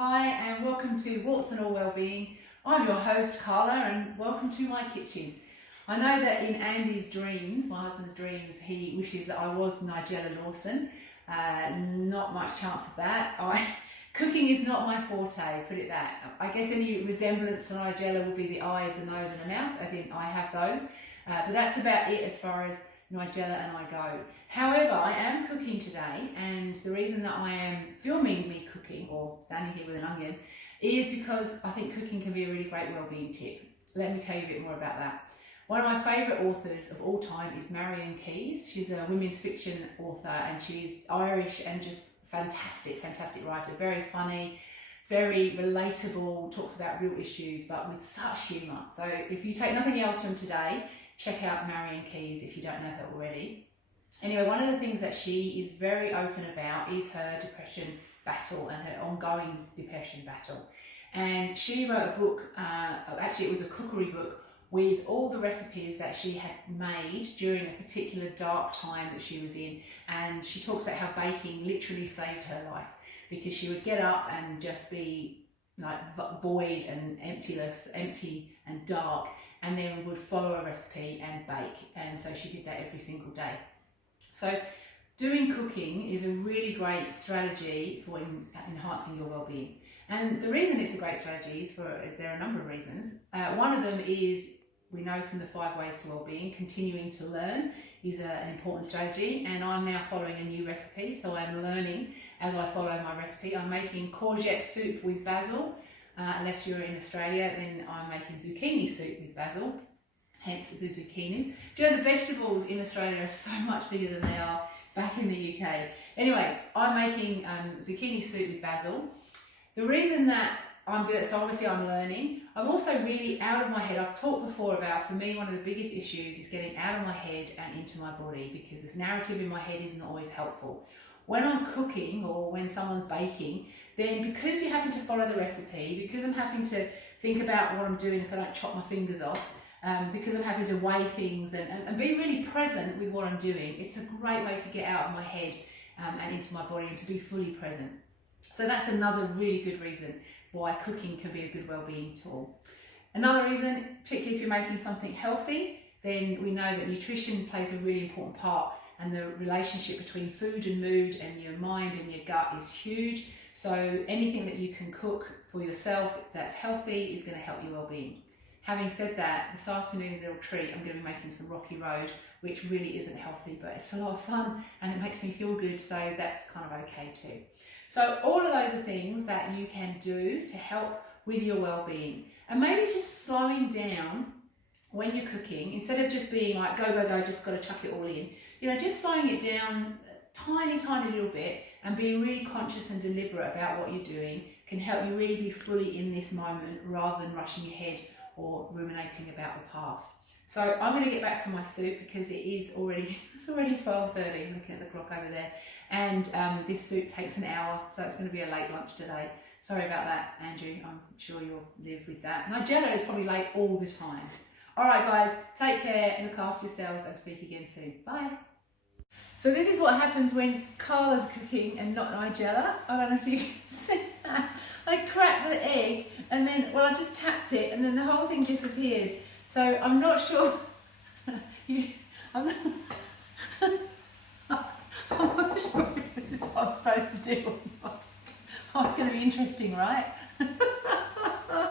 Hi and welcome to Warts and All Wellbeing. I'm your host Carla and welcome to my kitchen. I know that in Andy's dreams, my husband's dreams, he wishes that I was Nigella Lawson. Not much chance of that. Cooking is not my forte, put it that. I guess any resemblance to Nigella would be the eyes, the nose and the mouth, as in I have those. But that's about it as far as Nigella and I go. However, I am cooking today, and the reason that I am filming me cooking or standing here with an onion is because I think cooking can be a really great wellbeing tip. Let me tell you a bit more about that. One of my favourite authors of all time is Marian Keyes. She's a women's fiction author and she's Irish and just fantastic writer. Very funny, very relatable, talks about real issues but with such humour. So if you take nothing else from today, check out Marian Keyes if you don't know her already. Anyway, one of the things that she is very open about is her depression battle and her ongoing depression battle. And she wrote a book, actually it was a cookery book, with all the recipes that she had made during a particular dark time that she was in. And she talks about how baking literally saved her life, because she would get up and just be like void and empty and dark, and then would follow a recipe and bake. And so she did that every single day. So doing cooking is a really great strategy for enhancing your well-being. And the reason it's a great strategy is there are a number of reasons. One of them is, we know from the 5 ways to well-being, continuing to learn is an important strategy. And I'm now following a new recipe, so I'm learning as I follow my recipe. I'm making courgette soup with basil. Unless you're in Australia, then I'm making zucchini soup with basil, hence the zucchinis. Do you know the vegetables in Australia are so much bigger than they are back in the UK? Anyway, I'm making zucchini soup with basil. The reason that I'm doing it, so obviously I'm learning. I'm also really out of my head. I've talked before about, for me, one of the biggest issues is getting out of my head and into my body, because this narrative in my head isn't always helpful. When I'm cooking or when someone's baking, then because you're having to follow the recipe, because I'm having to think about what I'm doing so I don't chop my fingers off, because I'm having to weigh things and be really present with what I'm doing, it's a great way to get out of my head and into my body and to be fully present. So that's another really good reason why cooking can be a good wellbeing tool. Another reason, particularly if you're making something healthy, then we know that nutrition plays a really important part, and the relationship between food and mood and your mind and your gut is huge. So anything that you can cook for yourself that's healthy is going to help your well-being. Having said that, this afternoon is a little treat. I'm going to be making some rocky road, which really isn't healthy, but it's a lot of fun and it makes me feel good, so that's kind of okay too. So all of those are things that you can do to help with your well-being. And maybe just slowing down when you're cooking, instead of just being like, go, just got to chuck it all in. You know, just slowing it down tiny little bit and being really conscious and deliberate about what you're doing can help you really be fully in this moment rather than rushing ahead or ruminating about the past. So I'm going to get back to my soup because it's already 12:30. I'm looking at the clock over there, and this soup takes an hour, so it's going to be a late lunch today. Sorry about that, Andrew. I'm sure you'll live with that. Nigella is probably late all the time. All right, guys, take care, look after yourselves, and speak again soon. Bye. So this is what happens when Carla's cooking and not Nigella. I don't know if you can see that. I cracked the egg and then, well, I just tapped it and then the whole thing disappeared. So I'm not sure. I'm not sure if this is what I'm supposed to do or not. Oh, it's going to be interesting, right?